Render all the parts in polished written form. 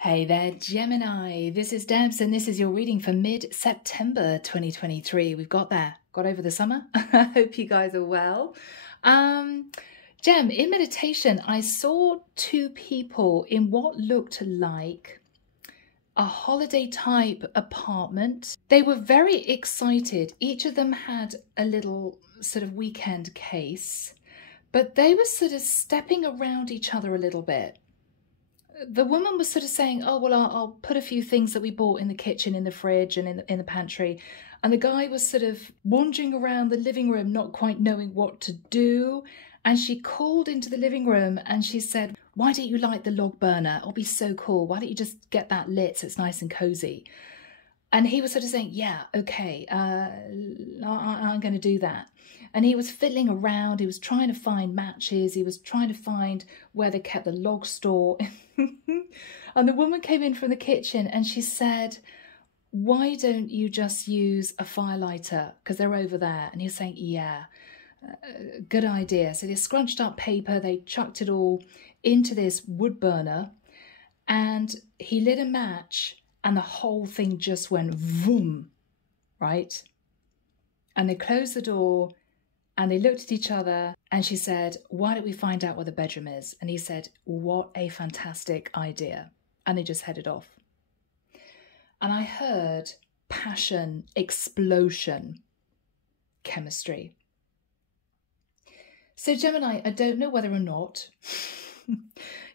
Hey there, Gemini. This is Debs, and this is your reading for mid-September 2023. We've got there. Got over the summer. I hope you guys are well. Gem, in meditation, I saw two people in what looked like a holiday type apartment. They were very excited. Each of them had a little sort of weekend case, but they were sort of stepping around each other a little bit. The woman was sort of saying, oh, well, I'll put a few things that we bought in the kitchen, in the fridge and in the pantry. And the guy was sort of wandering around the living room, not quite knowing what to do. And she called into the living room and she said, why don't you light the log burner? It'll be so cool. Why don't you just get that lit so it's nice and cozy? And he was sort of saying, yeah, okay, I'm going to do that. And he was fiddling around. He was trying to find matches. He was trying to find where they kept the log store. And the woman came in from the kitchen and she said, why don't you just use a firelighter? Because they're over there. And he was saying, yeah, good idea. So they scrunched up paper. They chucked it all into this wood burner. And he lit a match and the whole thing just went vroom, right? And they closed the door. And they looked at each other and she said, why don't we find out where the bedroom is? And he said, what a fantastic idea. And they just headed off. And I heard passion, explosion, chemistry. So Gemini, I don't know whether or not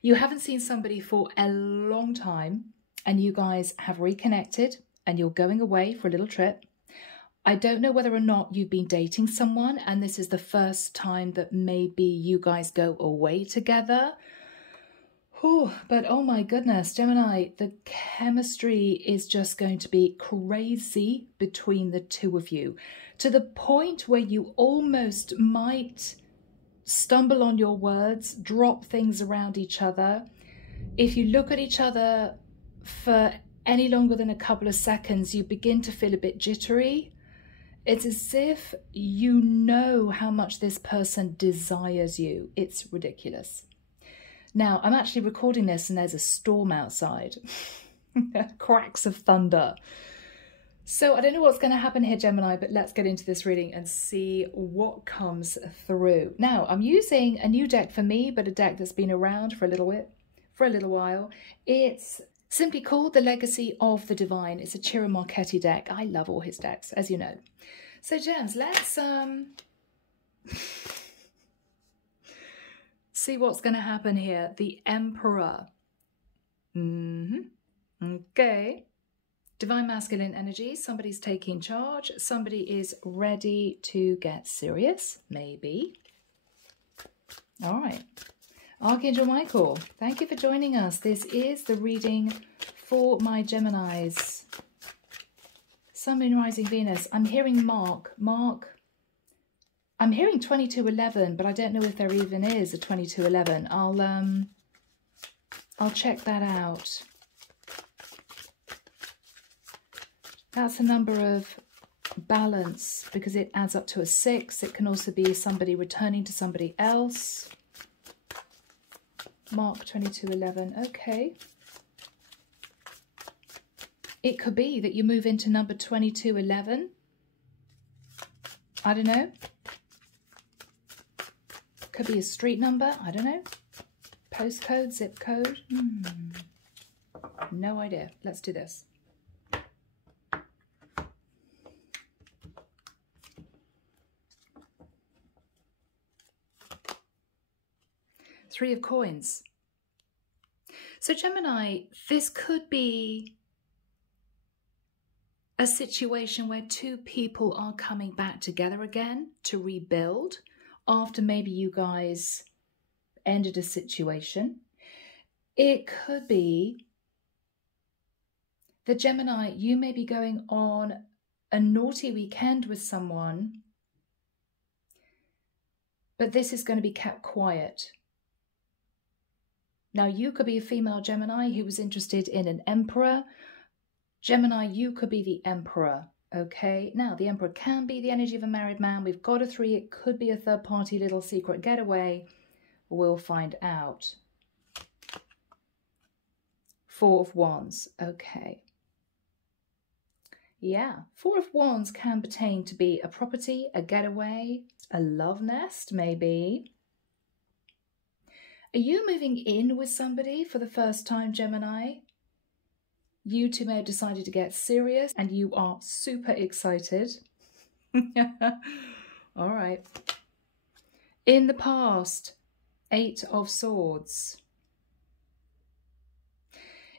you haven't seen somebody for a long time and you guys have reconnected and you're going away for a little trip. I don't know whether or not you've been dating someone and this is the first time that maybe you guys go away together. But oh my goodness, Gemini, the chemistry is just going to be crazy between the two of you, to the point where you almost might stumble on your words, drop things around each other. If you look at each other for any longer than a couple of seconds, you begin to feel a bit jittery. It's as if you know how much this person desires you. It's ridiculous. Now, I'm actually recording this and there's a storm outside. Cracks of thunder. So I don't know what's going to happen here, Gemini, but let's get into this reading and see what comes through. Now, I'm using a new deck for me, but a deck that's been around for a little while. It's simply called The Legacy of the Divine. It's a Ciro Marchetti deck. I love all his decks, as you know. So, Gems, let's see what's going to happen here. The Emperor. Okay. Divine masculine energy. Somebody's taking charge. Somebody is ready to get serious. Maybe. All right. Archangel Michael, thank you for joining us. This is the reading for my Geminis. Sun, Moon, Rising, Venus. I'm hearing Mark. I'm hearing 2211, but I don't know if there even is a 2211. I'll check that out. That's a number of balance because it adds up to a 6. It can also be somebody returning to somebody else. Mark 2211, okay. It could be that you move into number 2211. I don't know. Could be a street number, I don't know. Postcode, zip code. No idea. Let's do this. Three of Coins. So Gemini, this could be a situation where two people are coming back together again to rebuild after maybe you guys ended a situation. It could be that Gemini, you may be going on a naughty weekend with someone, but this is going to be kept quiet. Now, you could be a female Gemini who was interested in an emperor. Gemini, you could be the emperor, okay? Now, the emperor can be the energy of a married man. We've got a 3. It could be a third-party little secret getaway. We'll find out. Four of Wands. Okay. Yeah, Four of Wands can pertain to be a property, a getaway, a love nest, maybe. Are you moving in with somebody for the first time, Gemini? You two may have decided to get serious and you are super excited. All right. In the past, Eight of Swords.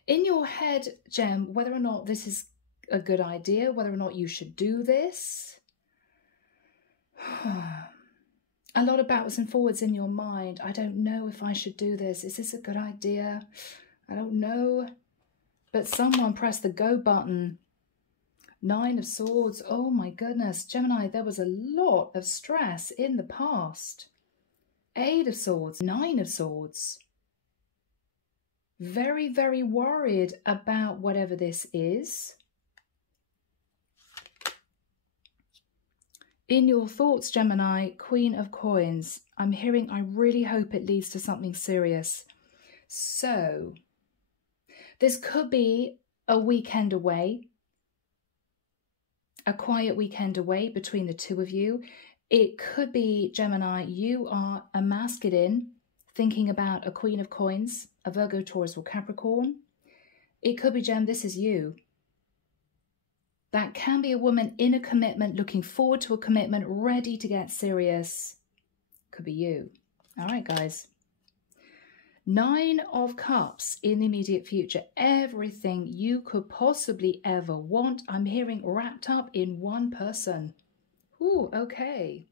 In your head, Gem, whether or not this is a good idea, whether or not you should do this. A lot of backwards and forwards in your mind. I don't know if I should do this. Is this a good idea? I don't know. But someone pressed the go button. Nine of Swords. Oh my goodness. Gemini, there was a lot of stress in the past. Eight of Swords. Nine of Swords. Very, very worried about whatever this is. In your thoughts, Gemini, Queen of Coins. I'm hearing, I really hope it leads to something serious. So, this could be a weekend away. A quiet weekend away between the two of you. It could be, Gemini, you are a masculine thinking about a Queen of Coins, a Virgo, Taurus or Capricorn. It could be, Gem, this is you. That can be a woman in a commitment, looking forward to a commitment, ready to get serious. Could be you. All right, guys. Nine of Cups in the immediate future. Everything you could possibly ever want. I'm hearing wrapped up in one person. Ooh, okay.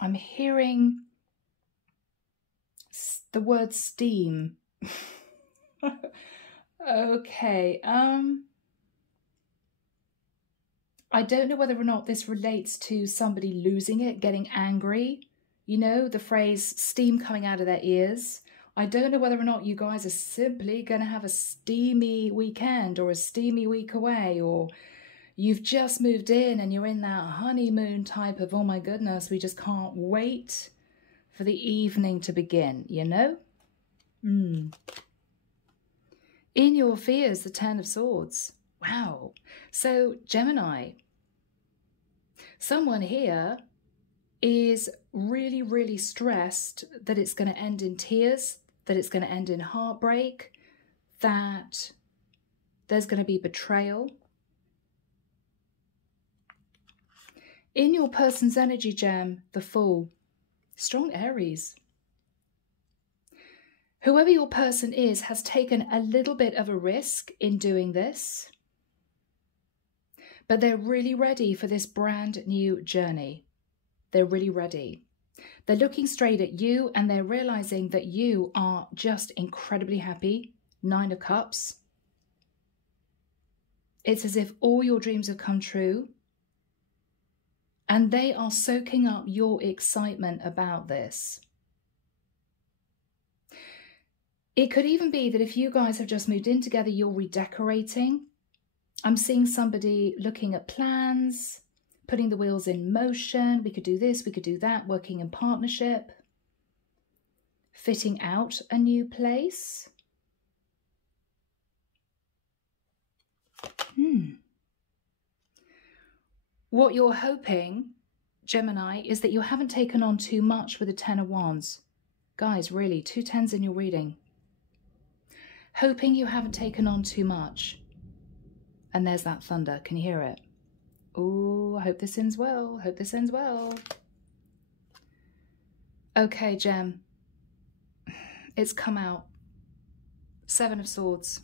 I'm hearing the word steam. Okay, I don't know whether or not this relates to somebody losing it, getting angry. You know, the phrase steam coming out of their ears. I don't know whether or not you guys are simply going to have a steamy weekend or a steamy week away, or you've just moved in and you're in that honeymoon type of, oh my goodness, we just can't wait for the evening to begin, you know? In your fears, the Ten of Swords. Wow. So, Gemini, someone here is really, really stressed that it's going to end in tears, that it's going to end in heartbreak, that there's going to be betrayal. In your person's energy, Gem, the Fool. Strong Aries. Whoever your person is has taken a little bit of a risk in doing this, but they're really ready for this brand new journey. They're really ready. They're looking straight at you and they're realizing that you are just incredibly happy. Nine of Cups. It's as if all your dreams have come true. And they are soaking up your excitement about this. It could even be that if you guys have just moved in together, you're redecorating. I'm seeing somebody looking at plans, putting the wheels in motion. We could do this, we could do that, working in partnership, fitting out a new place. What you're hoping, Gemini, is that you haven't taken on too much with the Ten of Wands. Guys, really, 2 tens in your reading. Hoping you haven't taken on too much. And there's that thunder. Can you hear it? Oh, I hope this ends well. Hope this ends well. Okay, Gem. It's come out. Seven of Swords.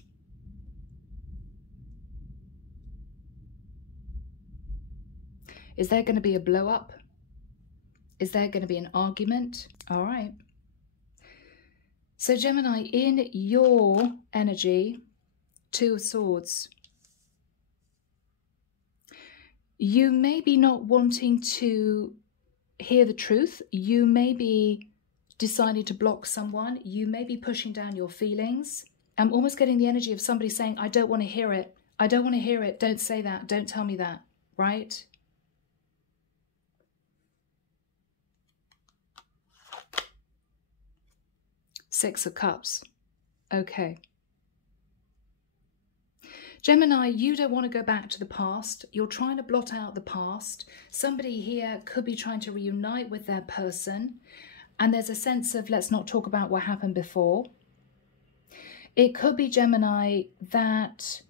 Is there going to be a blow up? Is there going to be an argument? All right. So Gemini, in your energy, Two of Swords. You may be not wanting to hear the truth. You may be deciding to block someone. You may be pushing down your feelings. I'm almost getting the energy of somebody saying, I don't want to hear it. I don't want to hear it. Don't say that. Don't tell me that. Right? Six of Cups. Okay. Gemini, you don't want to go back to the past. You're trying to blot out the past. Somebody here could be trying to reunite with their person. And there's a sense of, let's not talk about what happened before. It could be, Gemini, that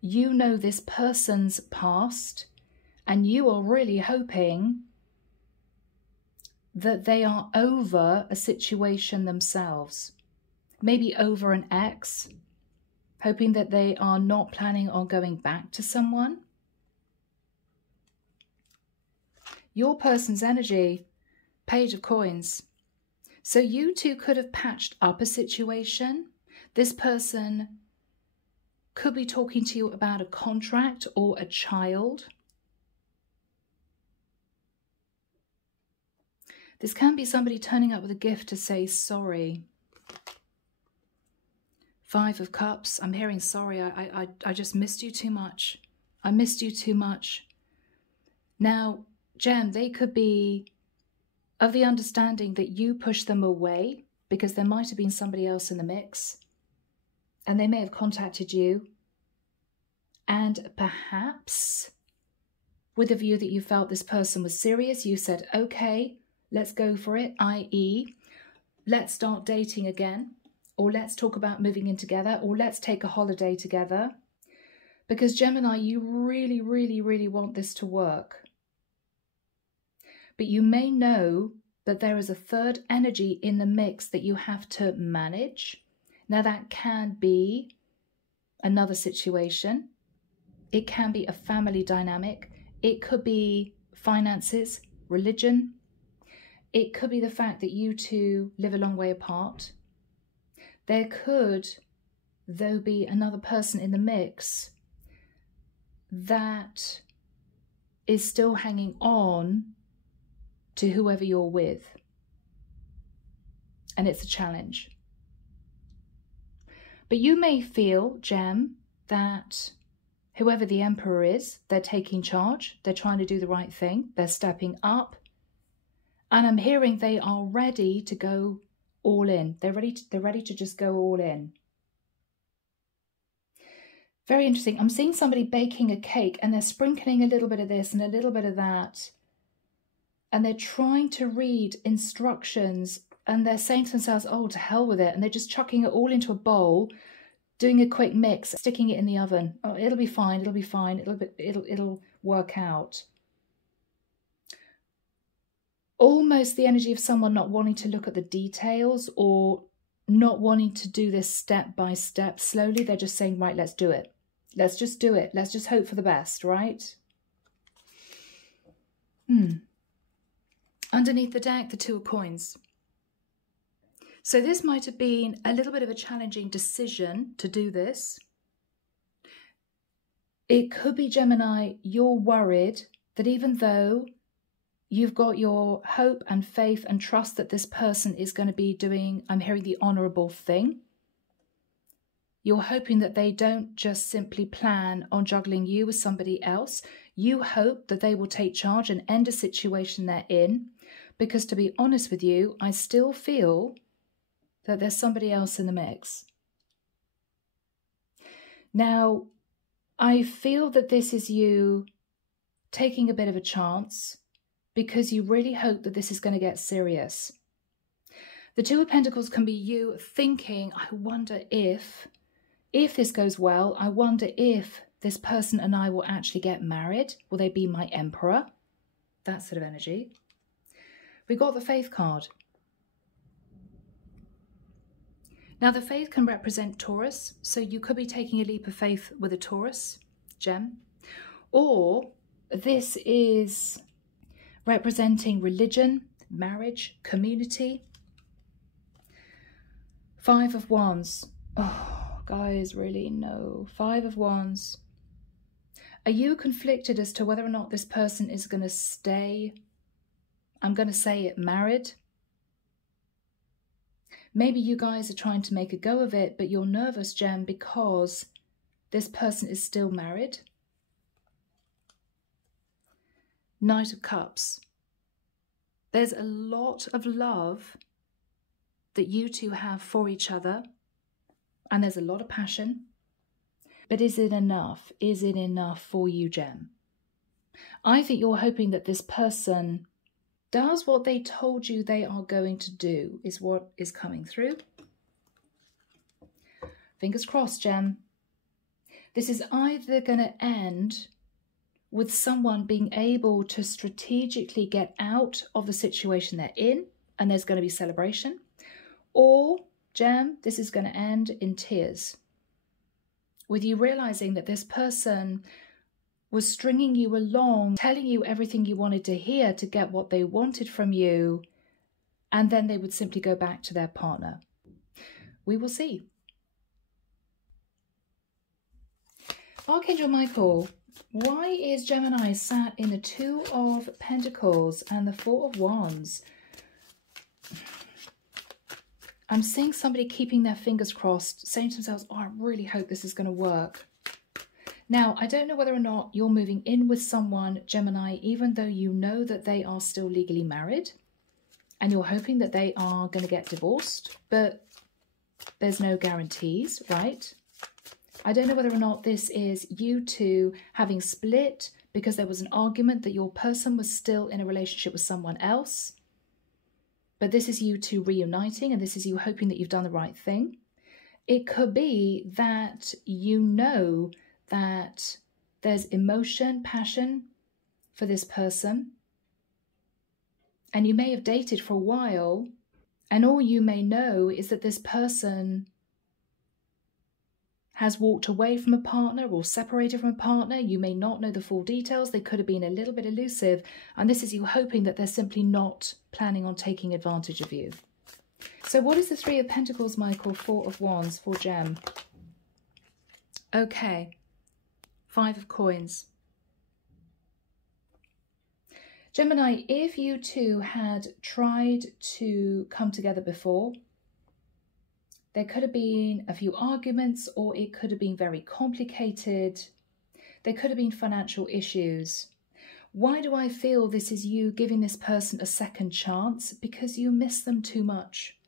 you know this person's past and you are really hoping that they are over a situation themselves. Maybe over an ex. Hoping that they are not planning on going back to someone. Your person's energy, Page of Coins. So you two could have patched up a situation. This person could be talking to you about a contract or a child. This can be somebody turning up with a gift to say sorry. Five of Cups. I'm hearing sorry. I just missed you too much. I missed you too much. Now, Gem, they could be of the understanding that you pushed them away because there might have been somebody else in the mix. And they may have contacted you. And perhaps with a view that you felt this person was serious, you said, okay, let's go for it. I.e., let's start dating again. Or let's talk about moving in together, or let's take a holiday together. Because Gemini, you really, really, really want this to work. But you may know that there is a third energy in the mix that you have to manage. Now that can be another situation. It can be a family dynamic. It could be finances, religion. It could be the fact that you two live a long way apart. There could, though, be another person in the mix that is still hanging on to whoever you're with. And it's a challenge. But you may feel, Gem, that whoever the Emperor is, they're taking charge. They're trying to do the right thing. They're stepping up. And I'm hearing they are ready to go all in. They're ready to just go all in. Very interesting. I'm seeing somebody baking a cake and they're sprinkling a little bit of this and a little bit of that. And they're trying to read instructions and they're saying to themselves, oh, to hell with it. And they're just chucking it all into a bowl, doing a quick mix, sticking it in the oven. Oh, it'll be fine. It'll be fine. It'll work out. Almost the energy of someone not wanting to look at the details or not wanting to do this step by step slowly. They're just saying, right, let's do it. Let's just do it. Let's just hope for the best, right? Underneath the deck, the Two of Coins. So this might have been a little bit of a challenging decision to do this. It could be, Gemini, you're worried that even though you've got your hope and faith and trust that this person is going to be doing, I'm hearing, the honourable thing. You're hoping that they don't just simply plan on juggling you with somebody else. You hope that they will take charge and end a situation they're in. Because to be honest with you, I still feel that there's somebody else in the mix. Now, I feel that this is you taking a bit of a chance, because you really hope that this is going to get serious. The Two of Pentacles can be you thinking, I wonder if this goes well, I wonder if this person and I will actually get married. Will they be my Emperor? That sort of energy. We got the Faith card. Now the Faith can represent Taurus, so you could be taking a leap of faith with a Taurus, Gem. Or this is representing religion, marriage, community. Five of Wands. Oh, guys, really, no. Five of Wands. Are you conflicted as to whether or not this person is going to stay, I'm going to say it, married? Maybe you guys are trying to make a go of it, but you're nervous, Gem, because this person is still married. Knight of Cups. There's a lot of love that you two have for each other, and there's a lot of passion. But is it enough? Is it enough for you, Gem? I think you're hoping that this person does what they told you they are going to do, is what is coming through. Fingers crossed, Gem. This is either going to end with someone being able to strategically get out of the situation they're in, and there's going to be celebration, or, Gem, this is going to end in tears, with you realizing that this person was stringing you along, telling you everything you wanted to hear to get what they wanted from you, and then they would simply go back to their partner. We will see. Archangel Michael, why is Gemini sat in the Two of Pentacles and the Four of Wands? I'm seeing somebody keeping their fingers crossed, saying to themselves, oh, I really hope this is going to work. Now, I don't know whether or not you're moving in with someone, Gemini, even though you know that they are still legally married, and you're hoping that they are going to get divorced, but there's no guarantees, right? I don't know whether or not this is you two having split because there was an argument that your person was still in a relationship with someone else. But this is you two reuniting, and this is you hoping that you've done the right thing. It could be that you know that there's emotion, passion for this person, and you may have dated for a while, and all you may know is that this person has walked away from a partner or separated from a partner. You may not know the full details. They could have been a little bit elusive, and this is you hoping that they're simply not planning on taking advantage of you. So what is the Three of Pentacles, Michael? Four of Wands for Gem. Okay. Five of Coins. Gemini, if you two had tried to come together before, there could have been a few arguments, or it could have been very complicated. There could have been financial issues. Why do I feel this is you giving this person a second chance? Because you miss them too much.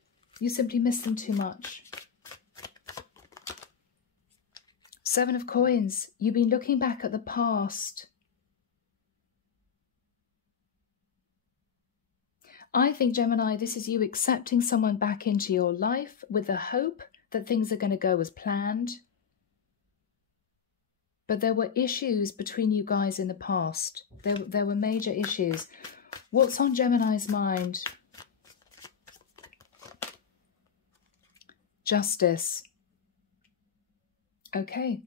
You simply miss them too much. Seven of Coins. You've been looking back at the past. I think, Gemini, this is you accepting someone back into your life with the hope that things are going to go as planned. But there were issues between you guys in the past. There were major issues. What's on Gemini's mind? Justice. Okay.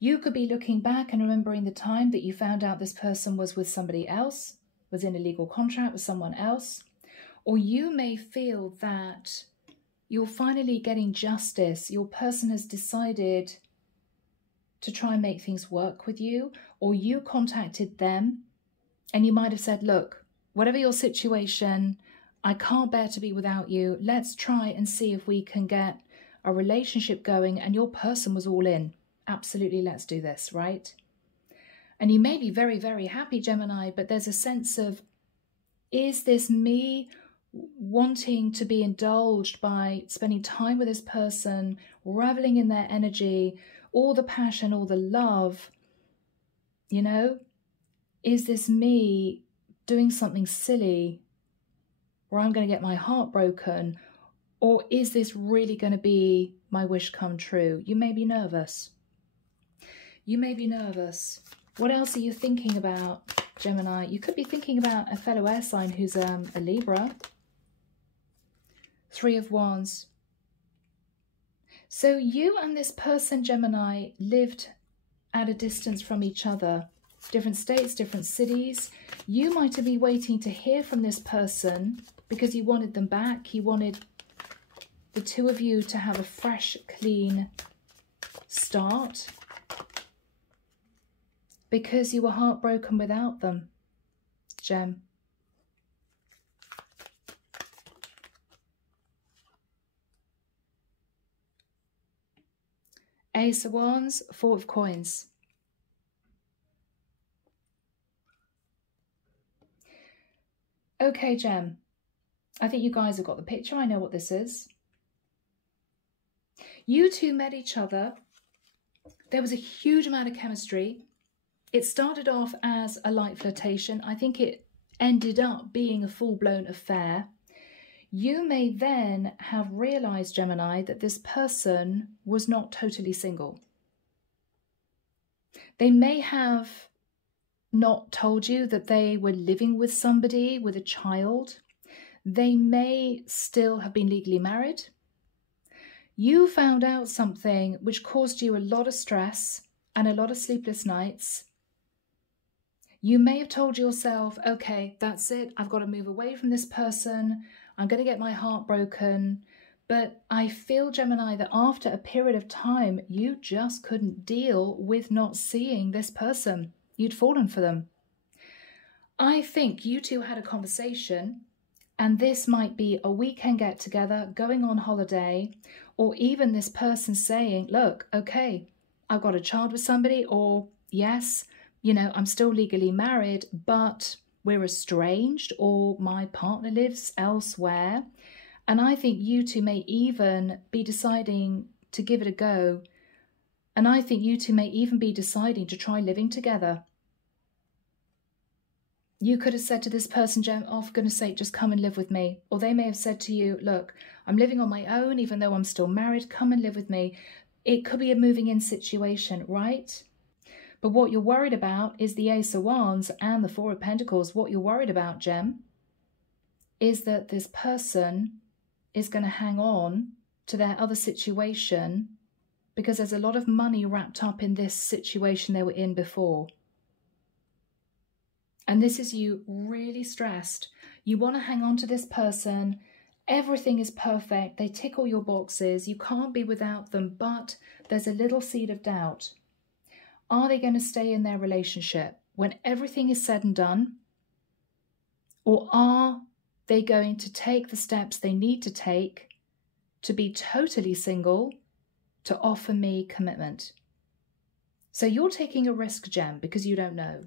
You could be looking back and remembering the time that you found out this person was with somebody else, was in a legal contract with someone else, or you may feel that you're finally getting justice. Your person has decided to try and make things work with you, or you contacted them and you might have said, look, whatever your situation, I can't bear to be without you. Let's try and see if we can get a relationship going, and your person was all in. Absolutely, let's do this, right? And you may be very, very happy, Gemini, but there's a sense of, is this me wanting to be indulged by spending time with this person, reveling in their energy, all the passion, all the love, you know? Is this me doing something silly where I'm going to get my heart broken? Or is this really going to be my wish come true? You may be nervous. You may be nervous. What else are you thinking about, Gemini? You could be thinking about a fellow air sign who's a Libra. Three of Wands. So you and this person, Gemini, lived at a distance from each other. Different states, different cities. You might have been waiting to hear from this person because you wanted them back. You wanted the two of you to have a fresh, clean start, because you were heartbroken without them, Gem. Ace of Wands, Four of Coins. Okay, Gem. I think you guys have got the picture. I know what this is. You two met each other. There was a huge amount of chemistry. It started off as a light flirtation. I think it ended up being a full-blown affair. You may then have realized, Gemini, that this person was not totally single. They may have not told you that they were living with somebody, with a child. They may still have been legally married. You found out something which caused you a lot of stress and a lot of sleepless nights. You may have told yourself, okay, that's it. I've got to move away from this person. I'm going to get my heart broken. But I feel, Gemini, that after a period of time, you just couldn't deal with not seeing this person. You'd fallen for them. I think you two had a conversation, and this might be a weekend get together, going on holiday, or even this person saying, look, okay, I've got a child with somebody, or yes, you know, I'm still legally married, but we're estranged, or my partner lives elsewhere. And I think you two may even be deciding to give it a go. And I think you two may even be deciding to try living together. You could have said to this person, Gem, oh, for goodness sake, just come and live with me. Or they may have said to you, look, I'm living on my own, even though I'm still married, come and live with me. It could be a moving in situation, right? But what you're worried about is the Ace of Wands and the Four of Pentacles. What you're worried about, Gem, is that this person is going to hang on to their other situation because there's a lot of money wrapped up in this situation they were in before. And this is you really stressed. You want to hang on to this person. Everything is perfect. They tick all your boxes. You can't be without them, but there's a little seed of doubt. Are they going to stay in their relationship when everything is said and done? Or are they going to take the steps they need to take to be totally single, to offer me commitment? So you're taking a risk, Gem, because you don't know.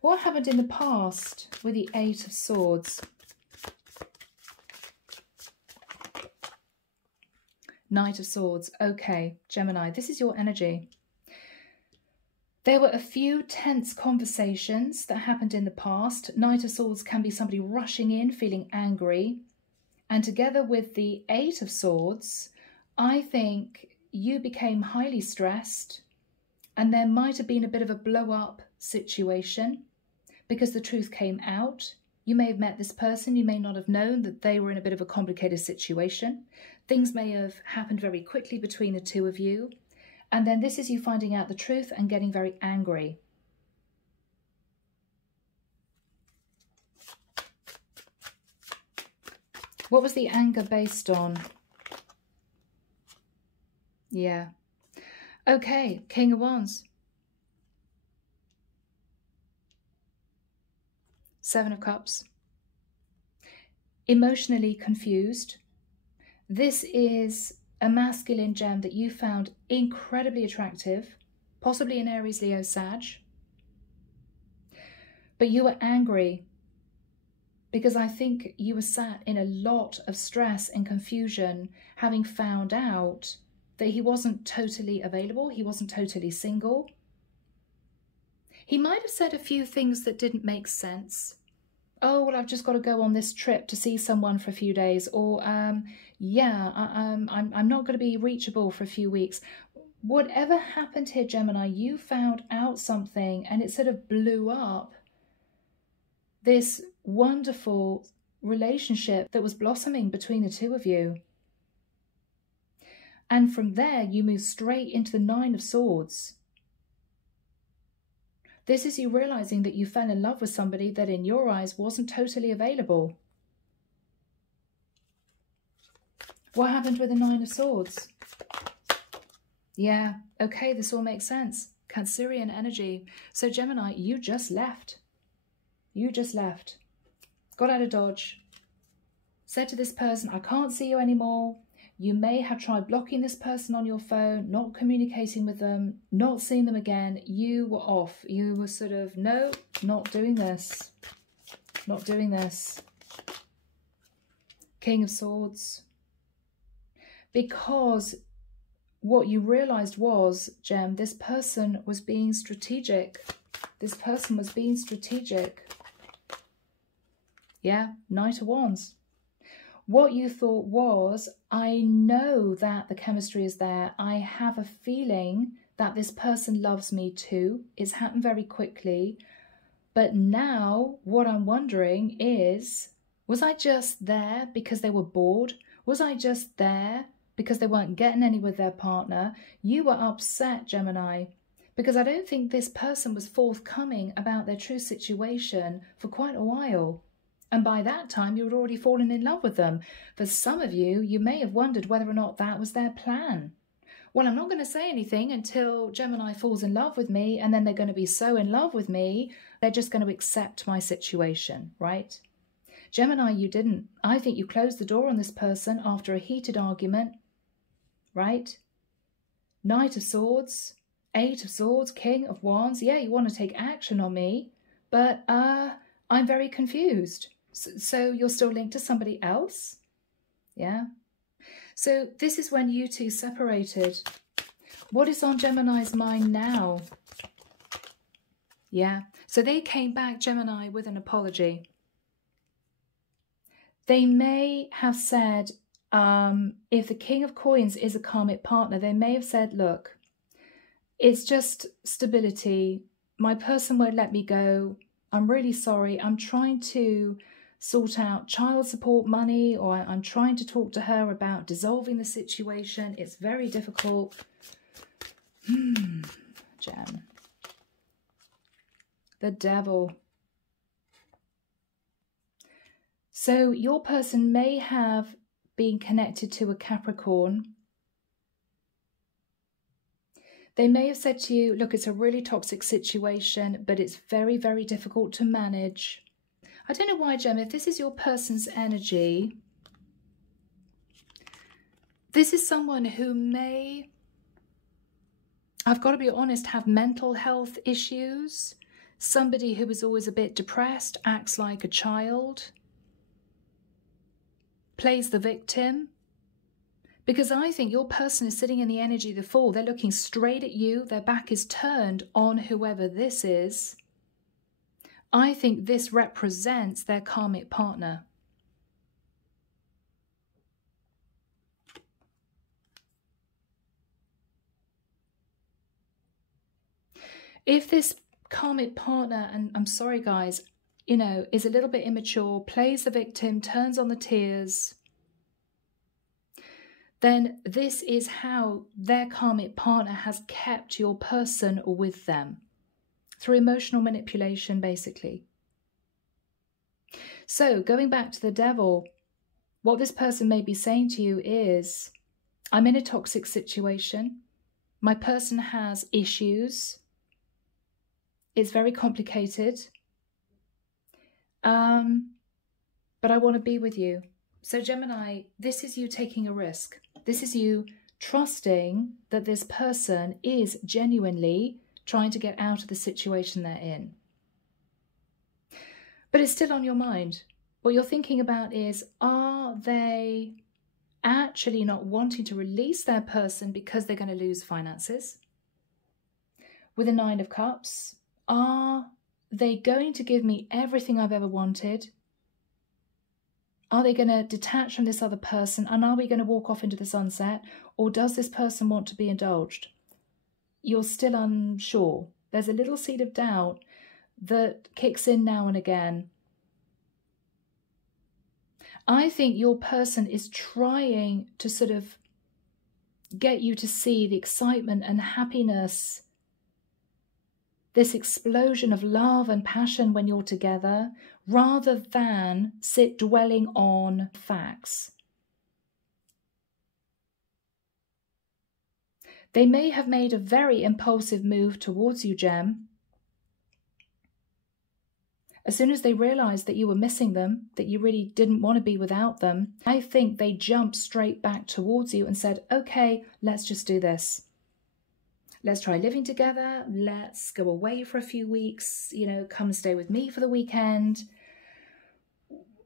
What happened in the past with the Eight of Swords? Knight of Swords. Okay, Gemini, this is your energy. There were a few tense conversations that happened in the past. Knight of Swords can be somebody rushing in, feeling angry. And together with the Eight of Swords, I think you became highly stressed, and there might have been a bit of a blow-up situation because the truth came out. You may have met this person, you may not have known that they were in a bit of a complicated situation. Things may have happened very quickly between the two of you. And then this is you finding out the truth and getting very angry. What was the anger based on? Yeah. Okay, King of Wands. Seven of Cups. Emotionally confused. This is a masculine gem that you found incredibly attractive, possibly an Aries, Leo, Sag. But you were angry because I think you were sat in a lot of stress and confusion, having found out that he wasn't totally available, he wasn't totally single. He might have said a few things that didn't make sense. Oh, well, I've just got to go on this trip to see someone for a few days. Or, yeah, I'm not going to be reachable for a few weeks. Whatever happened here, Gemini, you found out something and it sort of blew up this wonderful relationship that was blossoming between the two of you. And from there, you move straight into the Nine of Swords. This is you realizing that you fell in love with somebody that in your eyes wasn't totally available. What happened with the Nine of Swords? Yeah, okay, this all makes sense. Cancerian energy. So Gemini, you just left. You just left. Got out of Dodge. Said to this person, I can't see you anymore. You may have tried blocking this person on your phone, not communicating with them, not seeing them again. You were off. You were sort of, no, not doing this. not doing this. King of Swords. Because what you realized was, Gem, this person was being strategic. This person was being strategic. Yeah, Knight of Wands. What you thought was, I know that the chemistry is there. I have a feeling that this person loves me too. It's happened very quickly. But now what I'm wondering is, was I just there because they were bored? Was I just there because they weren't getting any with their partner? You were upset, Gemini, because I don't think this person was forthcoming about their true situation for quite a while. And by that time, you had already fallen in love with them. For some of you, you may have wondered whether or not that was their plan. Well, I'm not going to say anything until Gemini falls in love with me, and then they're going to be so in love with me, they're just going to accept my situation, right? Gemini, you didn't. I think you closed the door on this person after a heated argument, right? Knight of Swords, Eight of Swords, King of Wands. Yeah, you want to take action on me, but I'm very confused. So you're still linked to somebody else? Yeah. So this is when you two separated. What is on Gemini's mind now? Yeah. So they came back, Gemini, with an apology. They may have said, if the King of Coins is a karmic partner, they may have said, look, it's just stability. My person won't let me go. I'm really sorry. I'm trying to sort out child support money, or I'm trying to talk to her about dissolving the situation. It's very difficult. Gem. The Devil. So your person may have been connected to a Capricorn. They may have said to you, look, it's a really toxic situation, but it's very, very difficult to manage. I don't know why, Gem, if this is your person's energy, this is someone who may, I've got to be honest, have mental health issues. Somebody who is always a bit depressed, acts like a child, plays the victim. Because I think your person is sitting in the energy of the Fool. They're looking straight at you. Their back is turned on whoever this is. I think this represents their karmic partner. If this karmic partner, and I'm sorry guys, you know, is a little bit immature, plays the victim, turns on the tears, then this is how their karmic partner has kept your person with them. Through emotional manipulation, basically. So, going back to the Devil, what this person may be saying to you is, I'm in a toxic situation. My person has issues. It's very complicated. But I want to be with you. So, Gemini, this is you taking a risk. This is you trusting that this person is genuinely trying to get out of the situation they're in. But it's still on your mind. What you're thinking about is, are they actually not wanting to release their person because they're going to lose finances? With a Nine of Cups, are they going to give me everything I've ever wanted? Are they going to detach from this other person, and are we going to walk off into the sunset? Or does this person want to be indulged? You're still unsure. There's a little seed of doubt that kicks in now and again. I think your person is trying to sort of get you to see the excitement and happiness, this explosion of love and passion when you're together, rather than sit dwelling on facts. They may have made a very impulsive move towards you, Gem. As soon as they realised that you were missing them, that you really didn't want to be without them, I think they jumped straight back towards you and said, okay, let's just do this. Let's try living together. Let's go away for a few weeks, you know, come stay with me for the weekend.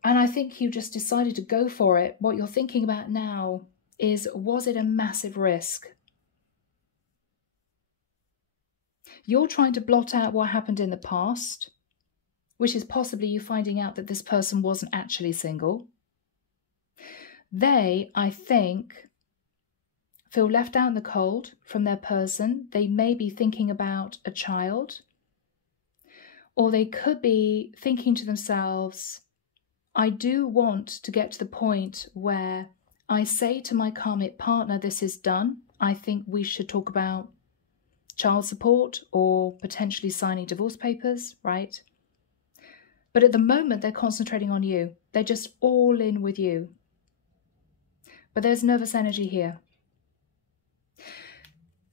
And I think you just decided to go for it. What you're thinking about now is, was it a massive risk? You're trying to blot out what happened in the past, which is possibly you finding out that this person wasn't actually single. They, I think, feel left out in the cold from their person. They may be thinking about a child, or they could be thinking to themselves, I do want to get to the point where I say to my karmic partner, this is done. I think we should talk about child support or potentially signing divorce papers, right? But at the moment, they're concentrating on you. They're just all in with you. But there's nervous energy here.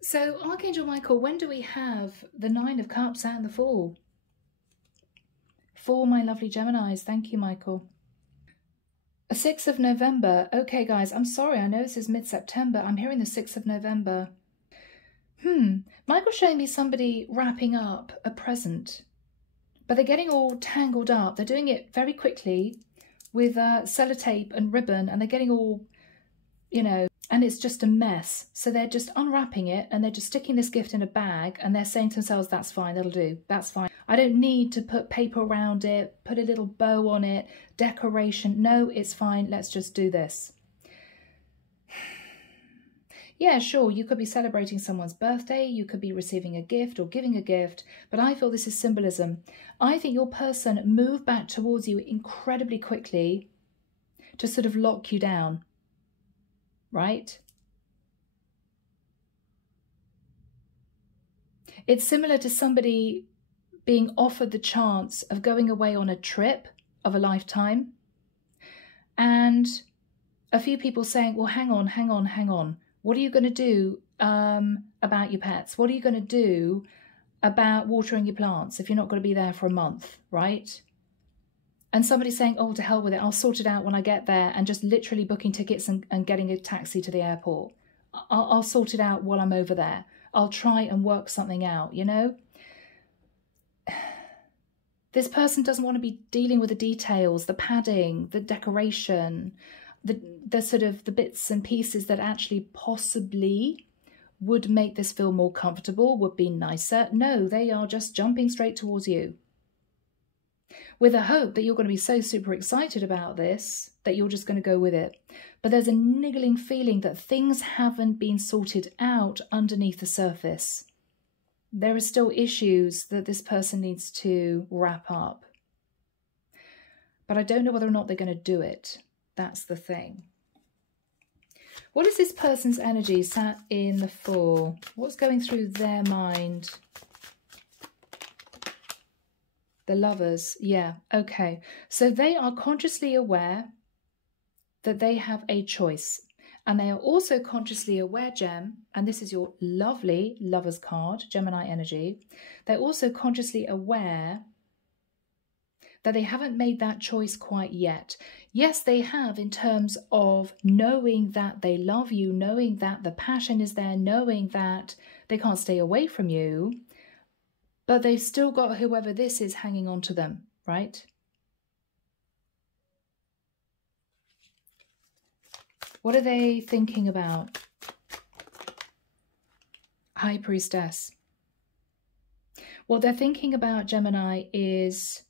So, Archangel Michael, when do we have the Nine of Cups and the Fool? For my lovely Geminis. Thank you, Michael. A 6th of November. Okay, guys, I'm sorry. I know this is mid-September. I'm hearing the 6th of November. Michael's showing me somebody wrapping up a present, but they're getting all tangled up. They're doing it very quickly with sellotape and ribbon, and they're getting all, you know, and it's just a mess. So they're just unwrapping it, and they're just sticking this gift in a bag, and they're saying to themselves, that's fine, that'll do, that's fine. I don't need to put paper around it, put a little bow on it, decoration. No, it's fine, let's just do this. Yeah, sure, you could be celebrating someone's birthday, you could be receiving a gift or giving a gift, but I feel this is symbolism. I think your person moved back towards you incredibly quickly to sort of lock you down, right? It's similar to somebody being offered the chance of going away on a trip of a lifetime, and a few people saying, well, hang on. What are you going to do about your pets? What are you going to do about watering your plants if you're not going to be there for a month, right? And somebody saying, oh, to hell with it, I'll sort it out when I get there, and just literally booking tickets and getting a taxi to the airport. I'll sort it out while I'm over there. I'll try and work something out, you know? This person doesn't want to be dealing with the details, the padding, the decoration, the sort of the bits and pieces that actually possibly would make this feel more comfortable, would be nicer. No, they are just jumping straight towards you with a hope that you're going to be so super excited about this that you're just going to go with it. But there's a niggling feeling that things haven't been sorted out underneath the surface. There are still issues that this person needs to wrap up. But I don't know whether or not they're going to do it. That's the thing. What is this person's energy sat in the Fool? What's going through their mind? The Lovers. Yeah, okay. So they are consciously aware that they have a choice. And they are also consciously aware, Gem, and this is your lovely Lovers card, Gemini energy. They're also consciously aware that they haven't made that choice quite yet. Yes, they have, in terms of knowing that they love you, knowing that the passion is there, knowing that they can't stay away from you, but they've still got whoever this is hanging on to them, right? What are they thinking about? High Priestess. What they're thinking about, Gemini, is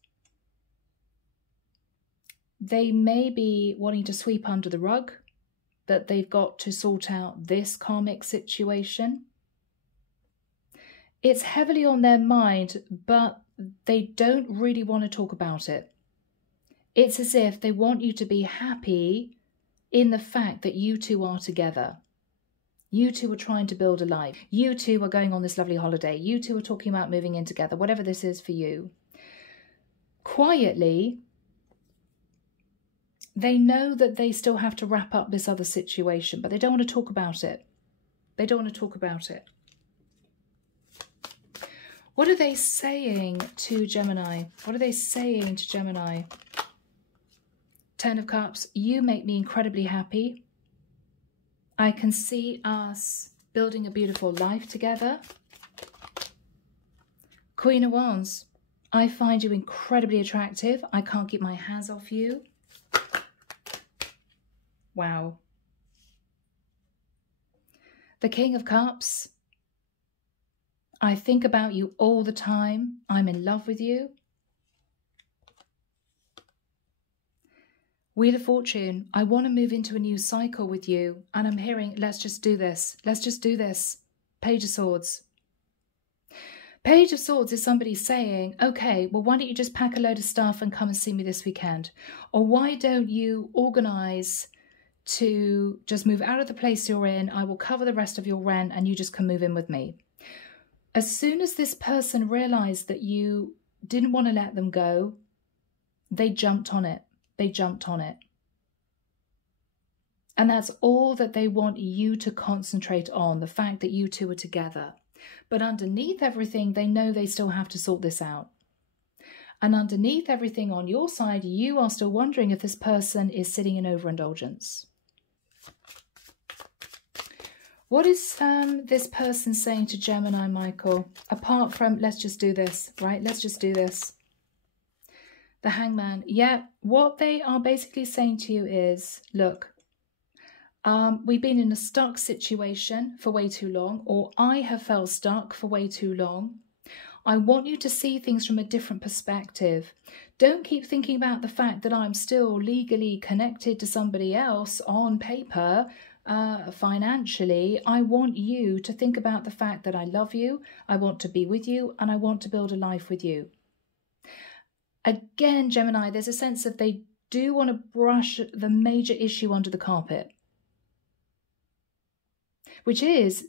they may be wanting to sweep under the rug that they've got to sort out this karmic situation. It's heavily on their mind, but they don't really want to talk about it. It's as if they want you to be happy in the fact that you two are together. You two are trying to build a life. You two are going on this lovely holiday. You two are talking about moving in together, whatever this is for you. Quietly, they know that they still have to wrap up this other situation, but they don't want to talk about it. They don't want to talk about it. What are they saying to Gemini? What are they saying to Gemini? Ten of Cups, you make me incredibly happy. I can see us building a beautiful life together. Queen of Wands, I find you incredibly attractive. I can't keep my hands off you. Wow. The King of Cups. I think about you all the time. I'm in love with you. Wheel of Fortune. I want to move into a new cycle with you. And I'm hearing, let's just do this. Let's just do this. Page of Swords. Page of Swords is somebody saying, okay, well, why don't you just pack a load of stuff and come and see me this weekend? Or why don't you organise to just move out of the place you're in? I will cover the rest of your rent and you just can move in with me. As soon as this person realised that you didn't want to let them go, they jumped on it. They jumped on it. And that's all that they want you to concentrate on, the fact that you two are together. But underneath everything, they know they still have to sort this out. And underneath everything on your side, you are still wondering if this person is sitting in overindulgence. What is this person saying to Gemini, Michael? Apart from, let's just do this, right? Let's just do this. The Hangman. Yeah, what they are basically saying to you is, look, we've been in a stuck situation for way too long, or I have felt stuck for way too long. I want you to see things from a different perspective. Don't keep thinking about the fact that I'm still legally connected to somebody else on paper, financially. I want you to think about the fact that I love you, I want to be with you, and I want to build a life with you. Again, Gemini, there's a sense of they do want to brush the major issue under the carpet, which is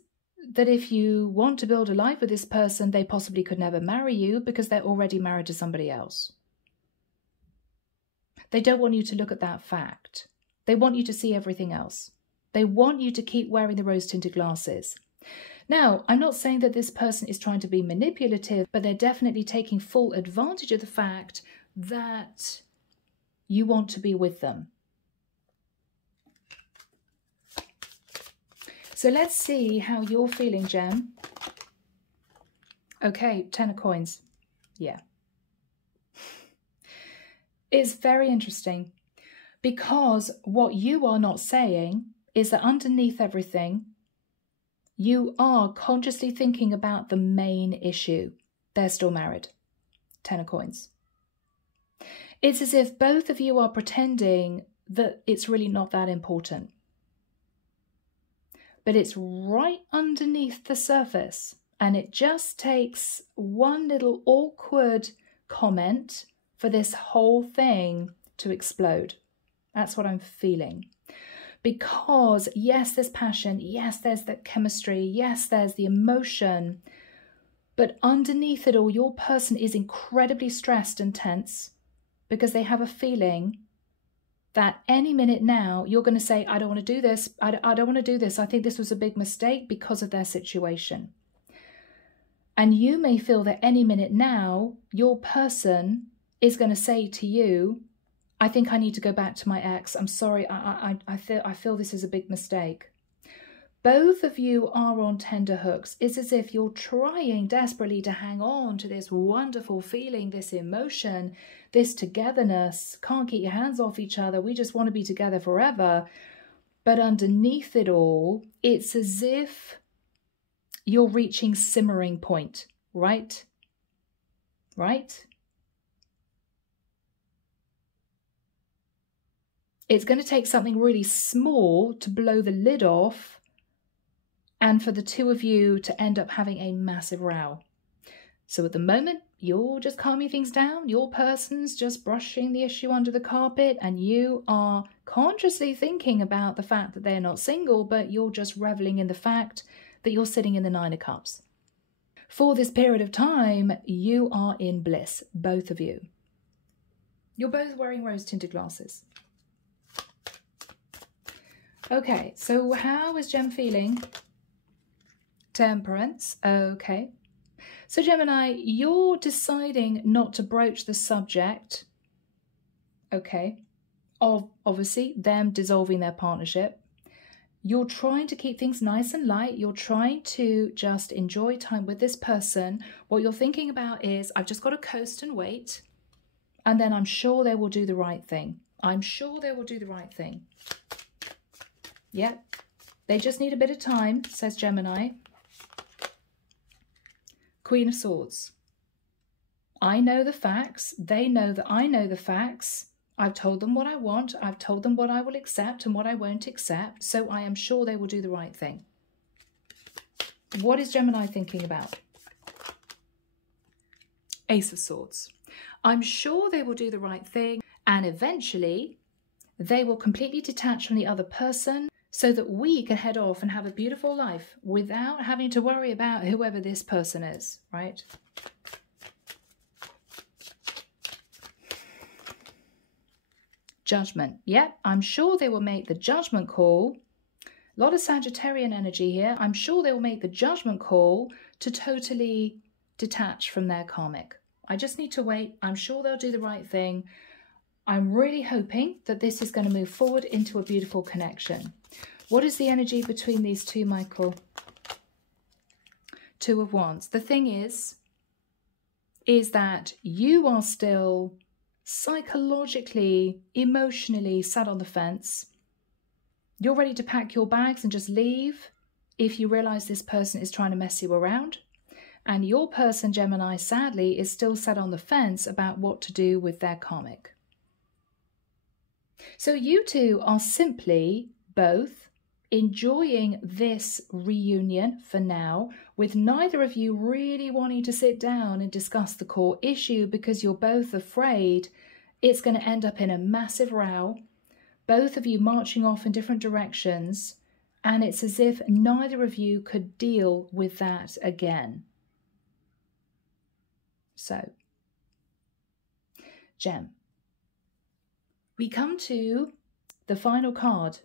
that if you want to build a life with this person, they possibly could never marry you because they're already married to somebody else. They don't want you to look at that fact. They want you to see everything else. They want you to keep wearing the rose-tinted glasses. Now, I'm not saying that this person is trying to be manipulative, but they're definitely taking full advantage of the fact that you want to be with them. So let's see how you're feeling, Gem. Okay, 10 of coins. Yeah. It's very interesting because what you are not saying is that underneath everything, you are consciously thinking about the main issue. They're still married. 10 of coins. It's as if both of you are pretending that it's really not that important. But it's right underneath the surface. And it just takes one little awkward comment for this whole thing to explode. That's what I'm feeling. Because yes, there's passion, yes, there's that chemistry, yes, there's the emotion, but underneath it all, your person is incredibly stressed and tense because they have a feeling that any minute now, you're going to say, I don't want to do this, I don't want to do this, I think this was a big mistake because of their situation. And you may feel that any minute now, your person is going to say to you, I think I need to go back to my ex. I'm sorry, I feel this is a big mistake. Both of you are on tender hooks. It's as if you're trying desperately to hang on to this wonderful feeling, this emotion, this togetherness. Can't keep your hands off each other. We just want to be together forever. But underneath it all, it's as if you're reaching simmering point, right? Right? It's going to take something really small to blow the lid off and for the two of you to end up having a massive row. So at the moment, you're just calming things down. Your person's just brushing the issue under the carpet and you are consciously thinking about the fact that they're not single, but you're just reveling in the fact that you're sitting in the 9 of Cups. For this period of time, you are in bliss, both of you. You're both wearing rose-tinted glasses. Okay, so how is Gem feeling? Temperance, okay. So Gemini, you're deciding not to broach the subject, okay, of obviously them dissolving their partnership. You're trying to keep things nice and light. You're trying to just enjoy time with this person. What you're thinking about is, I've just got to coast and wait, and then I'm sure they will do the right thing. I'm sure they will do the right thing. Yep. They just need a bit of time, says Gemini. Queen of Swords. I know the facts. They know that I know the facts. I've told them what I want. I've told them what I will accept and what I won't accept. So I am sure they will do the right thing. What is Gemini thinking about? Ace of Swords. I'm sure they will do the right thing, and eventually they will completely detach from the other person so that we can head off and have a beautiful life without having to worry about whoever this person is, right? Judgment. Yep, I'm sure they will make the judgment call. A lot of Sagittarian energy here. I'm sure they will make the judgment call to totally detach from their karmic. I just need to wait. I'm sure they'll do the right thing. I'm really hoping that this is going to move forward into a beautiful connection. What is the energy between these two, Michael? Two of Wands. The thing is that you are still psychologically, emotionally sat on the fence. You're ready to pack your bags and just leave if you realize this person is trying to mess you around. And your person, Gemini, sadly, is still sat on the fence about what to do with their karmic. So you two are simply both enjoying this reunion for now, with neither of you really wanting to sit down and discuss the core issue because you're both afraid it's going to end up in a massive row, both of you marching off in different directions, and it's as if neither of you could deal with that again. So, Gem, we come to the final card,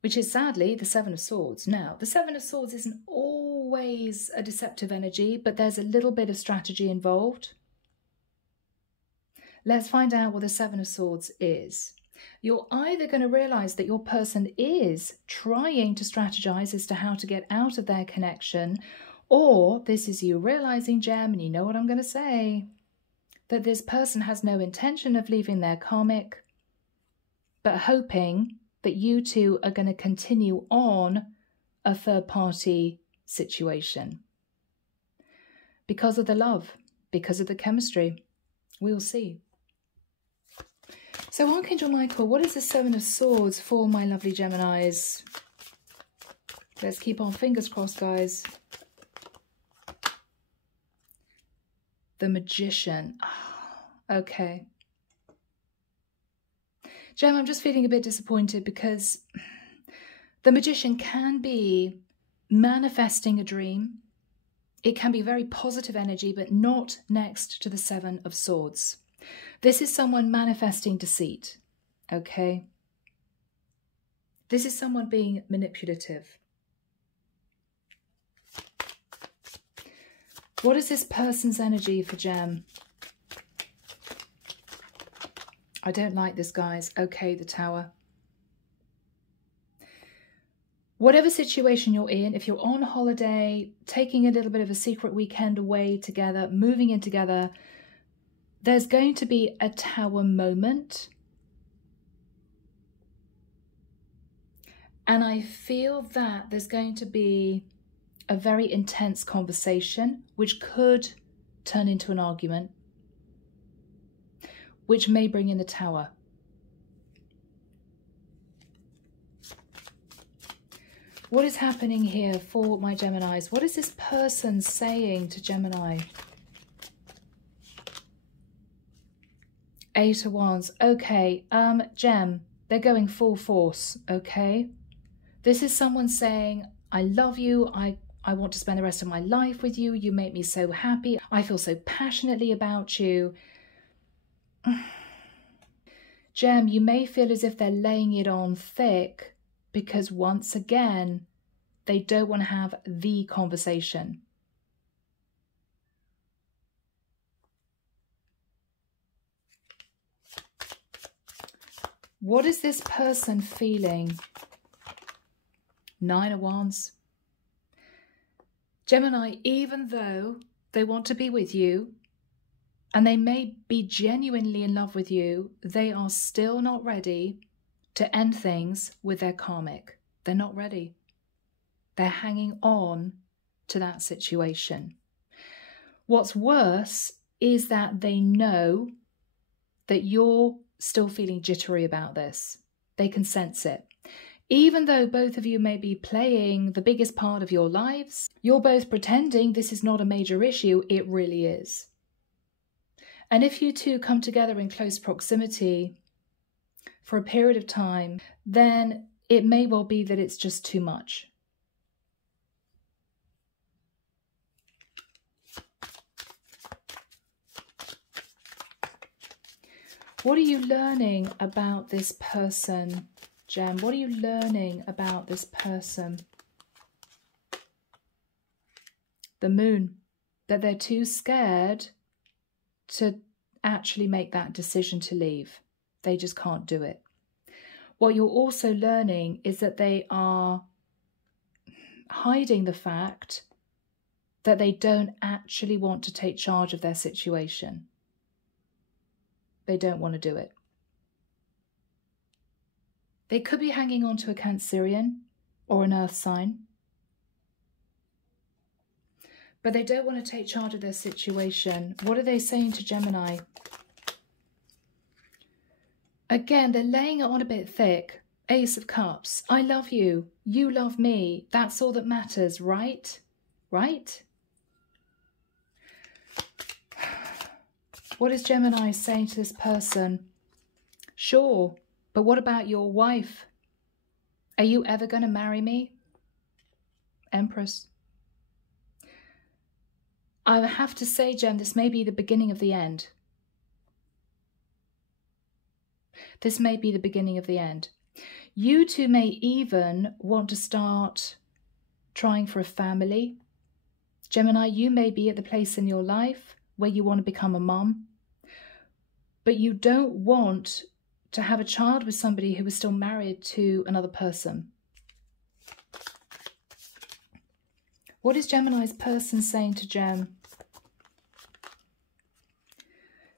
which is sadly the Seven of Swords. Now, the Seven of Swords isn't always a deceptive energy, but there's a little bit of strategy involved. Let's find out what the Seven of Swords is. You're either going to realize that your person is trying to strategize as to how to get out of their connection, or this is you realizing, Gem, and you know what I'm going to say, that this person has no intention of leaving their karmic, but hoping that you two are going to continue on a third-party situation. Because of the love, because of the chemistry. We'll see. So Archangel Michael, what is the Seven of Swords for my lovely Geminis? Let's keep our fingers crossed, guys. The Magician. Oh, okay. Gem, I'm just feeling a bit disappointed because the Magician can be manifesting a dream. It can be very positive energy, but not next to the Seven of Swords. This is someone manifesting deceit, okay? This is someone being manipulative. What is this person's energy for Gem? I don't like this, guys. Okay, the Tower. Whatever situation you're in, if you're on holiday, taking a little bit of a secret weekend away together, moving in together, there's going to be a Tower moment. And I feel that there's going to be a very intense conversation, which could turn into an argument, which may bring in the Tower. What is happening here for my Geminis? What is this person saying to Gemini? Eight of Wands. Okay, Gem, they're going full force, okay? This is someone saying, I love you, I want to spend the rest of my life with you, you make me so happy, I feel so passionately about you. Gem, you may feel as if they're laying it on thick because once again, they don't want to have the conversation. What is this person feeling? Nine of Wands. Gemini, even though they want to be with you, and they may be genuinely in love with you, they are still not ready to end things with their karmic. They're not ready. They're hanging on to that situation. What's worse is that they know that you're still feeling jittery about this. They can sense it. Even though both of you may be playing the biggest part of your lives, you're both pretending this is not a major issue. It really is. And if you two come together in close proximity for a period of time, then it may well be that it's just too much. What are you learning about this person, Gem? What are you learning about this person? The Moon. That they're too scared to actually make that decision to leave. They just can't do it. What you're also learning is that they are hiding the fact that they don't actually want to take charge of their situation. They don't want to do it. They could be hanging on to a Cancerian or an Earth sign, but they don't want to take charge of their situation. What are they saying to Gemini? Again, they're laying it on a bit thick. Ace of Cups. I love you. You love me. That's all that matters, right? Right? What is Gemini saying to this person? Sure, but what about your wife? Are you ever going to marry me? Empress. I have to say, Gem, this may be the beginning of the end. This may be the beginning of the end. You two may even want to start trying for a family. Gemini, you may be at the place in your life where you want to become a mum, but you don't want to have a child with somebody who is still married to another person. What is Gemini's person saying to Gem?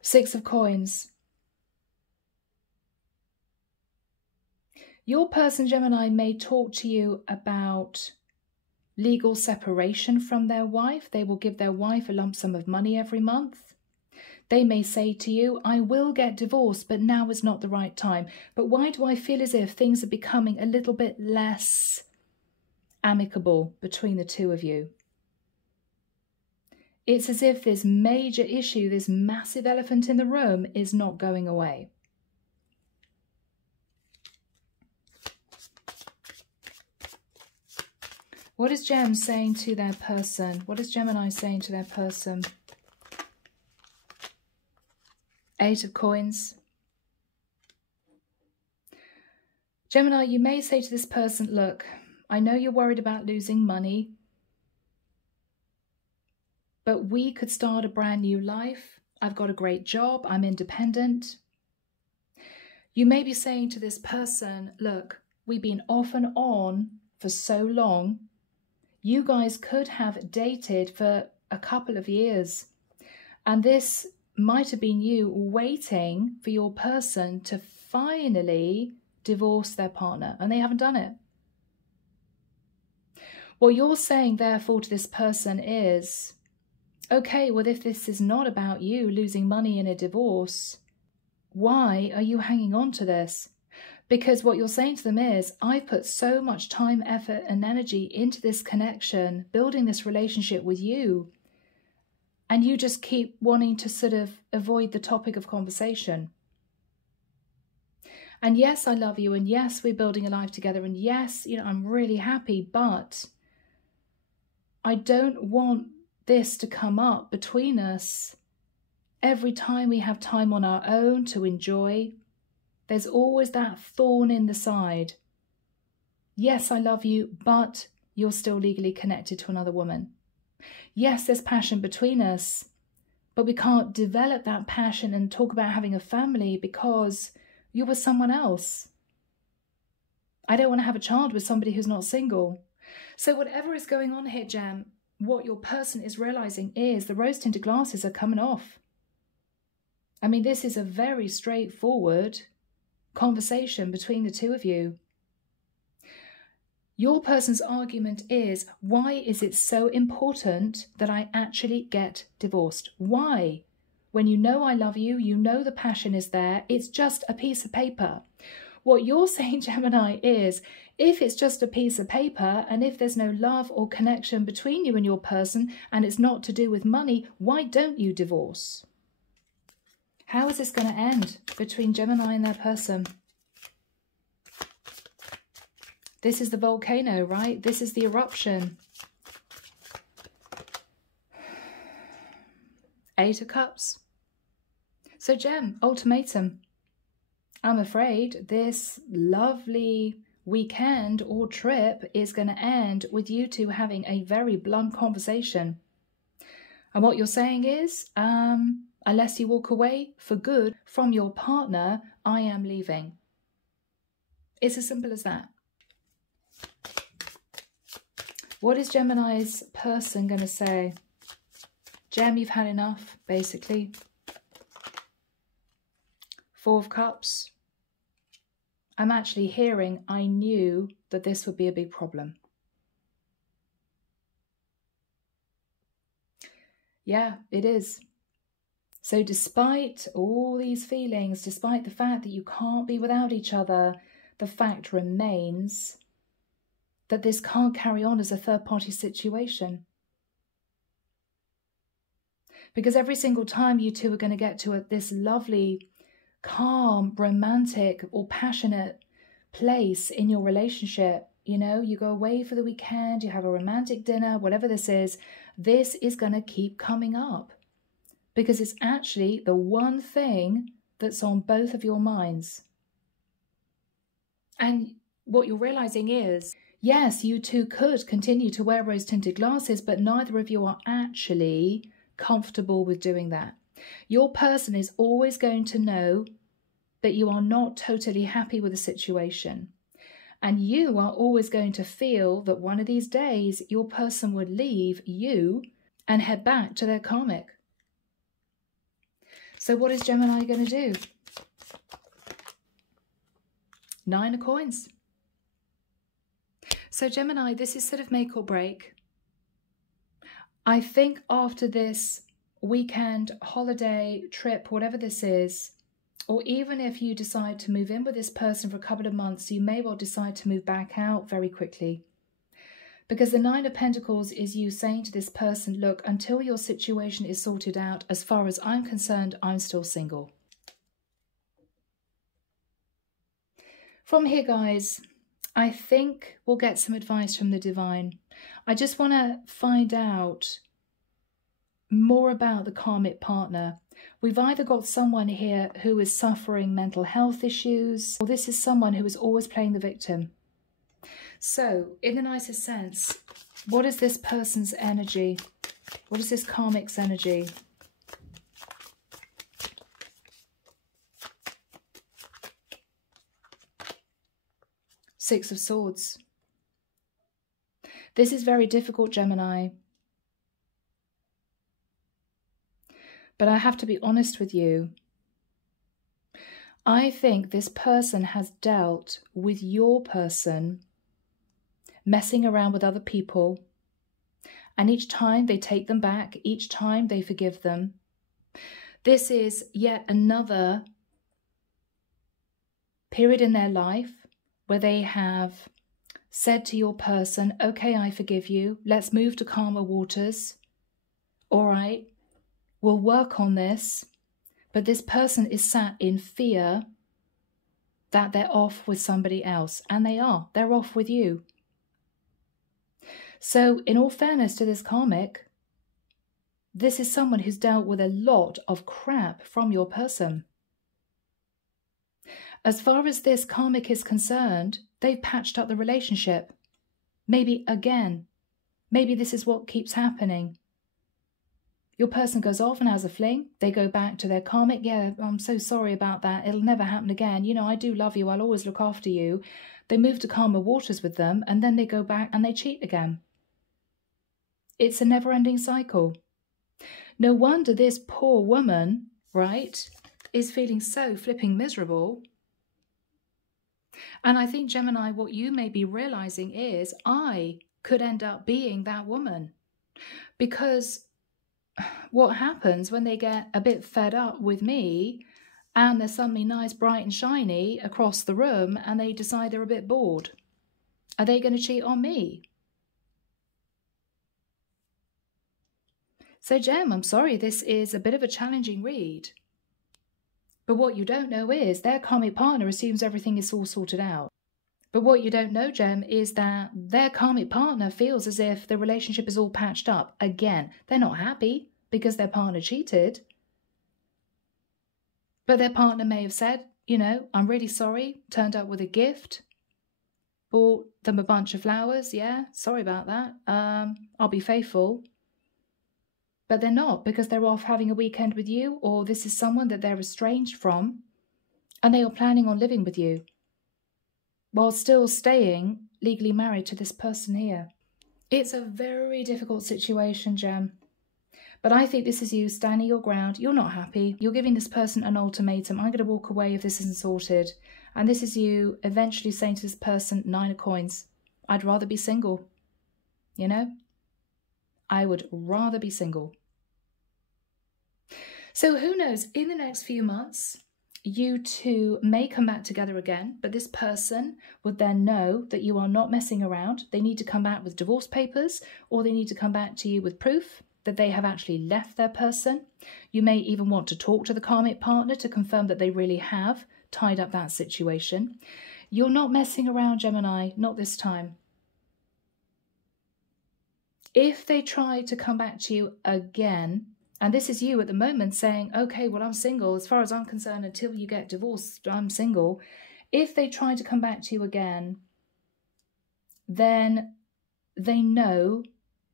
Six of Coins. Your person, Gemini, may talk to you about legal separation from their wife. They will give their wife a lump sum of money every month. They may say to you, I will get divorced, but now is not the right time. But why do I feel as if things are becoming a little bit less amicable between the two of you? It's as if this major issue, this massive elephant in the room, is not going away. What is Gem saying to their person? What is Gemini saying to their person? Eight of Coins. Gemini, you may say to this person, look, I know you're worried about losing money, but we could start a brand new life. I've got a great job. I'm independent. You may be saying to this person, look, we've been off and on for so long. You guys could have dated for a couple of years, and this might have been you waiting for your person to finally divorce their partner, and they haven't done it. What you're saying, therefore, to this person is, okay, well, if this is not about you losing money in a divorce, why are you hanging on to this? Because what you're saying to them is, I've put so much time, effort, and energy into this connection, building this relationship with you, and you just keep wanting to sort of avoid the topic of conversation. And yes, I love you, and yes, we're building a life together, and yes, you know, I'm really happy, but I don't want this to come up between us every time we have time on our own to enjoy. There's always that thorn in the side. Yes, I love you, but you're still legally connected to another woman. Yes, there's passion between us, but we can't develop that passion and talk about having a family because you're with someone else. I don't want to have a child with somebody who's not single. So whatever is going on here, Gem, what your person is realizing is the rose-tinted glasses are coming off. I mean, this is a very straightforward conversation between the two of you. Your person's argument is, why is it so important that I actually get divorced? Why? When you know I love you, you know the passion is there, it's just a piece of paper. What you're saying, Gemini, is if it's just a piece of paper and if there's no love or connection between you and your person and it's not to do with money, why don't you divorce? How is this going to end between Gemini and their person? This is the volcano, right? This is the eruption. Eight of Cups. So, Gem, ultimatum. I'm afraid this lovely weekend or trip is going to end with you two having a very blunt conversation. And what you're saying is, unless you walk away for good from your partner, I am leaving. It's as simple as that. What is Gemini's person going to say? Gem, you've had enough, basically. Four of Cups. I'm actually hearing, I knew that this would be a big problem. Yeah, it is. So despite all these feelings, despite the fact that you can't be without each other, the fact remains that this can't carry on as a third-party situation. Because every single time you two are going to get to this lovely, calm, romantic or passionate place in your relationship, you know, you go away for the weekend, you have a romantic dinner, whatever this is going to keep coming up. Because it's actually the one thing that's on both of your minds. And what you're realizing is, yes, you two could continue to wear rose-tinted glasses, but neither of you are actually comfortable with doing that. Your person is always going to know that you are not totally happy with the situation. And you are always going to feel that one of these days your person would leave you and head back to their karmic. So what is Gemini going to do? Nine of Coins. So Gemini, this is sort of make or break. I think after this weekend, holiday, trip, whatever this is, or even if you decide to move in with this person for a couple of months, you may well decide to move back out very quickly. Because the Nine of Pentacles is you saying to this person, look, until your situation is sorted out, as far as I'm concerned, I'm still single. From here, guys, I think we'll get some advice from the divine. I just want to find out more about the karmic partner. We've either got someone here who is suffering mental health issues, or this is someone who is always playing the victim. So, in the nicest sense, what is this person's energy? What is this karmic's energy? Six of Swords. This is very difficult, Gemini. But I have to be honest with you. I think this person has dealt with your person messing around with other people. And each time they take them back, each time they forgive them. This is yet another period in their life where they have said to your person, okay, I forgive you. Let's move to calmer waters. All right, we'll work on this. But this person is sat in fear that they're off with somebody else. And they are. They're off with you. So in all fairness to this karmic, this is someone who's dealt with a lot of crap from your person. As far as this karmic is concerned, they've patched up the relationship. Maybe again. Maybe this is what keeps happening. Your person goes off and has a fling. They go back to their karmic. Yeah, I'm so sorry about that. It'll never happen again. You know, I do love you. I'll always look after you. They move to calmer waters with them and then they go back and they cheat again. It's a never-ending cycle. No wonder this poor woman, right, is feeling so flipping miserable. And I think, Gemini, what you may be realizing is I could end up being that woman. Because what happens when they get a bit fed up with me and they're suddenly nice, bright and shiny across the room and they decide they're a bit bored? Are they going to cheat on me? So, Gem, I'm sorry, this is a bit of a challenging read. But what you don't know is their karmic partner assumes everything is all sorted out. But what you don't know, Gem, is that their karmic partner feels as if the relationship is all patched up. Again, they're not happy because their partner cheated. But their partner may have said, you know, I'm really sorry, turned up with a gift, bought them a bunch of flowers. Yeah, sorry about that. I'll be faithful. But they're not, because they're off having a weekend with you, or this is someone that they're estranged from and they are planning on living with you while still staying legally married to this person here. It's a very difficult situation, Gem. But I think this is you standing your ground. You're not happy. You're giving this person an ultimatum. I'm going to walk away if this isn't sorted. And this is you eventually saying to this person, 9 of coins, I'd rather be single. You know? I would rather be single. So who knows, in the next few months, you two may come back together again, but this person would then know that you are not messing around. They need to come back with divorce papers, or they need to come back to you with proof that they have actually left their person. You may even want to talk to the karmic partner to confirm that they really have tied up that situation. You're not messing around, Gemini, not this time. If they try to come back to you again, and this is you at the moment saying, okay, well, I'm single. As far as I'm concerned, until you get divorced, I'm single. If they try to come back to you again, then they know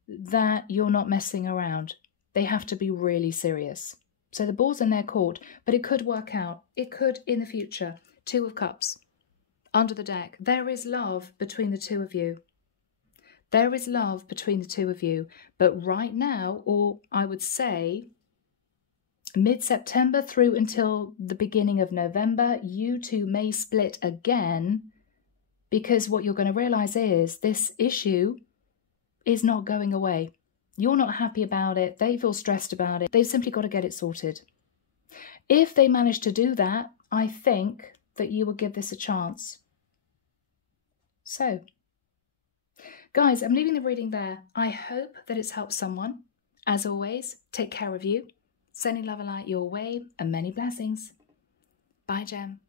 that you're not messing around. They have to be really serious. So the ball's in their court, but it could work out. It could in the future. 2 of Cups under the deck. There is love between the two of you. There is love between the two of you. But right now, or I would say mid-September through until the beginning of November, you two may split again, because what you're going to realize is this issue is not going away. You're not happy about it. They feel stressed about it. They've simply got to get it sorted. If they manage to do that, I think that you will give this a chance. So, guys, I'm leaving the reading there. I hope that it's helped someone. As always, take care of you. Sending love and light your way, and many blessings. Bye, Gem.